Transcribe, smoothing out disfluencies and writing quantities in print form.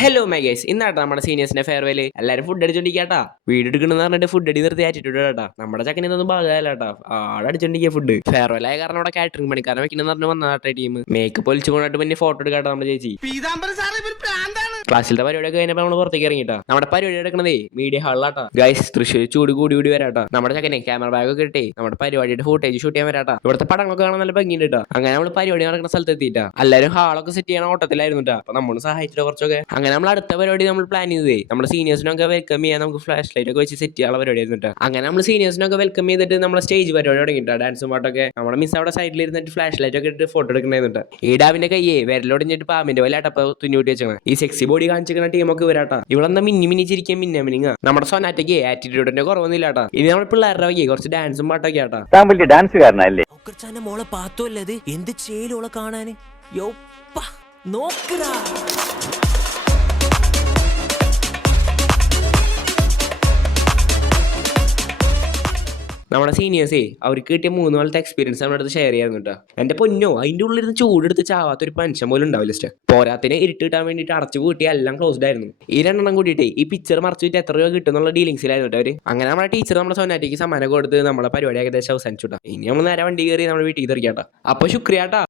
Hello my guys, ഇന്നാട്ടോ നമ്മുടെ സീനിയേഴ്സിന്റെ farewell. എല്ലാരും food അടിച്ചോണ്ടിരിക്കാട്ടാ. വീട് എടുക്കണെന്ന് പറഞ്ഞിട്ട് ഫുഡ് അടി നിർത്തി ആറ്റിട്ടുണ്ട് കേട്ടാ. നമ്മുടെ ചക്കനെ ഇതൊന്നും ഭാഗമല്ലാട്ടാ. അടിച്ചോണ്ടിരിക്കുക ഫുഡ്. ഫെയർവെൽ ആയ കാരണം അവിടെ കാറ്ററിംഗ് പണിക്കാരൻ വെക്കണെന്ന് പറഞ്ഞു വന്നാട്ടെ ടീം. മേക്കപ്പ് ഒലിച്ചു കൊണ്ടിട്ട് പിന്നെ ഫോട്ടോ എടുക്കാട്ടോ നമ്മുടെ ചേച്ചി. ക്ലാസ്സിലത്തെ പരിപാടിയൊക്കെ കഴിഞ്ഞപ്പോൾ നമ്മൾ പുറത്തേക്ക് ഇറങ്ങിട്ടാ. നമ്മുടെ പരിപാടി എടുക്കണതേ മീഡിയ ഹാളിലാട്ടാ. ഗൈസ്, തൃശ്ശൂർ ചൂട് കൂടി വരാട്ടാ. നമ്മുടെ ചക്കനെ ക്യാമറ ബാഗ് ഒക്കെ ഇട്ടേ നമ്മുടെ പരിപാടിയുടെ ഫുട്ടേജ് ഷൂട്ട് ചെയ്യാൻ വരാട്ടാ. ഇവിടുത്തെ പടങ്ങളൊക്കെ കാണാൻ നല്ല ഭംഗിയുണ്ട് കേട്ടോ. അങ്ങനെ നമ്മൾ പരിപാടി നടക്കുന്ന സ്ഥലത്ത് എത്തിയിട്ടാ. എല്ലാവരും ഹാളൊക്കെ സെറ്റ് ചെയ്യണ ഓട്ടത്തിലായിരുന്നു കേട്ടോ. അപ്പൊ നമ്മൾ സഹായിച്ചിട്ട് കുറച്ചൊക്കെ. അങ്ങനെ നമ്മൾ അടുത്ത പരിപാടി നമ്മൾ പ്ലാൻ ചെയ്തേ നമ്മുടെ സീനിയേഴ്സിനൊക്കെ വെൽക്കം ചെയ്യാൻ നമുക്ക് ഫ്ലാഷ് ലൈറ്റ് ഒക്കെ വെച്ച് സെറ്റ് ചെയ്യാനുള്ള പരിപാടി ആയിരുന്നു. അങ്ങനെ നമ്മൾ സീനിയേഴ്സിനൊക്കെ വെൽക്കം ചെയ്തിട്ട് നമ്മുടെ സ്റ്റേജ് പരിപാടി തുടങ്ങിയിട്ടാ. ഡാൻസും പാട്ടൊക്കെ. നമ്മുടെ മിസ് അവിടെ സൈഡിൽ ഇരുന്നിട്ട് ഫ്ലാഷ് ലൈറ്റ് ഒക്കെ ഇട്ട് ഫോട്ടോ എടുക്കണേന്നുണ്ട്. ഈ ഡാവിന്റെ കയ്യേ വിരലോടിഞ്ഞിട്ട് പാമ്പിന്റെ പോലെ ആട്ടപ്പ തുന്നിയൂട്ടി വെച്ചാൽ ഈ സെക്സി ബോഡി കാണിച്ചിരിക്കുന്ന ടീമൊക്കെ വരാട്ടാ. ഇവിടെ മിന്നിച്ചിരിക്കാൻ മിന്നിങ്ങ. നമ്മുടെ സൊനാറ്റയ്ക്ക് ആറ്റിറ്റ്യൂഡിന്റെ കുറവൊന്നുമില്ലാട്ടാ. ഇനി നമ്മൾ പിള്ളേരുടെ വയ്യേ കുറച്ച് ഡാൻസും പാട്ടൊക്കെ ആട്ടാ. വലിയ ഡാൻസുകാരനല്ലേ മോളെ പാത്തോല്ലത് എന്ത് ചെയ്യലോളെ കാണാന് യോപ്പ നോക്കടാ. നമ്മുടെ സീനിയേഴ്സേ അവർക്ക് കിട്ടിയ 3 കൊല്ലത്തെ എക്സ്പീരിയൻസ് നമ്മുടെ അടുത്ത് ഷെയർ ചെയ്യാൻ കേട്ടോ. എന്റെ പൊന്നോ, അതിന്റെ ഉള്ളിൽ ചൂടെടുത്ത് ചാവാത്തൊരു മനുഷ്യൻ പോലും ഉണ്ടാവില്ല. പോരാത്തിന് ഇരുട്ട് കിട്ടാൻ വേണ്ടിയിട്ട് അടച്ചു കൂട്ടി എല്ലാം ക്ലോസ്ഡ് ആയിരുന്നു. ഈ 2 കൂട്ടിയിട്ടേ ഈ പിക്ചർ മറച്ചിട്ട് എത്ര രൂപ കിട്ടും എന്നുള്ള ഡീലിങ്സിലായിരുന്നു കേട്ടോ അവര്. അങ്ങനെ നമ്മുടെ ടീച്ചർ നമ്മുടെ സൊനാറ്റിക്ക് സമ്മാനം കൊടുത്ത് നമ്മുടെ പരിപാടി ഏകദേശം അവസാനിച്ചു. ഇനി നമ്മൾ നേരെ വണ്ടി കയറി നമ്മുടെ വീട്ടിൽ തെറിക്കാട്ടാ. അപ്പൊ ശുക്രിയാട്ടാ.